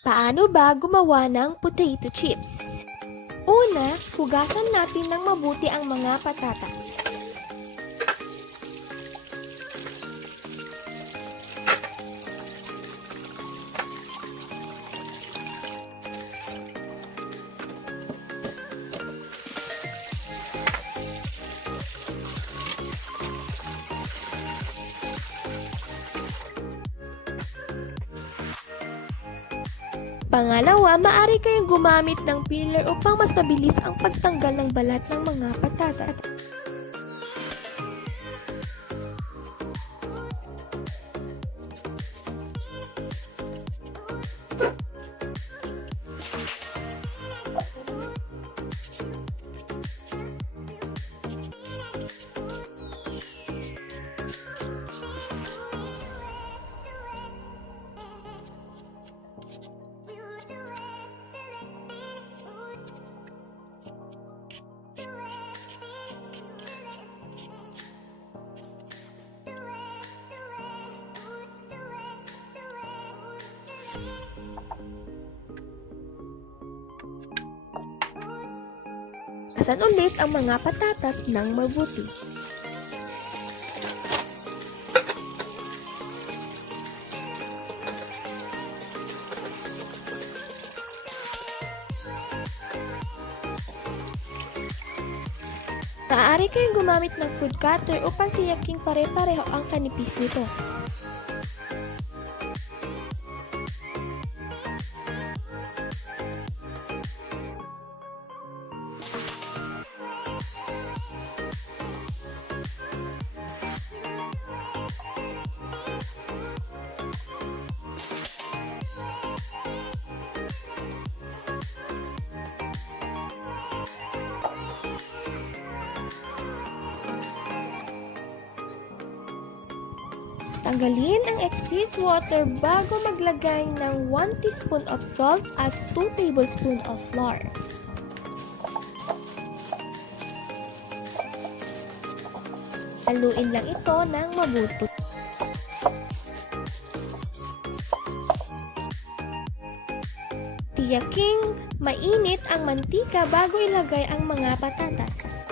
Paano ba gumawa ng potato chips? Una, hugasan natin ng mabuti ang mga patatas. Pangalawa, maaari kayong gumamit ng peeler upang mas mabilis ang pagtanggal ng balat ng mga patatas. Kasan ulit ang mga patatas ng mabuti. Maaari kayong gumamit ng food cutter upang tiyaking pare-pareho ang kanipis nito. Tanggalin ang excess water bago maglagay ng 1 teaspoon of salt at 2 tablespoon of flour. Haluin lang ito ng mabuti. Tiyaking mainit ang mantika bago ilagay ang mga patatas.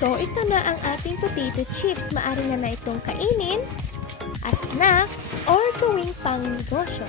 So, ito na ang ating potato chips. Maaari na itong kainin, as snack, or gawing pang-negosyo.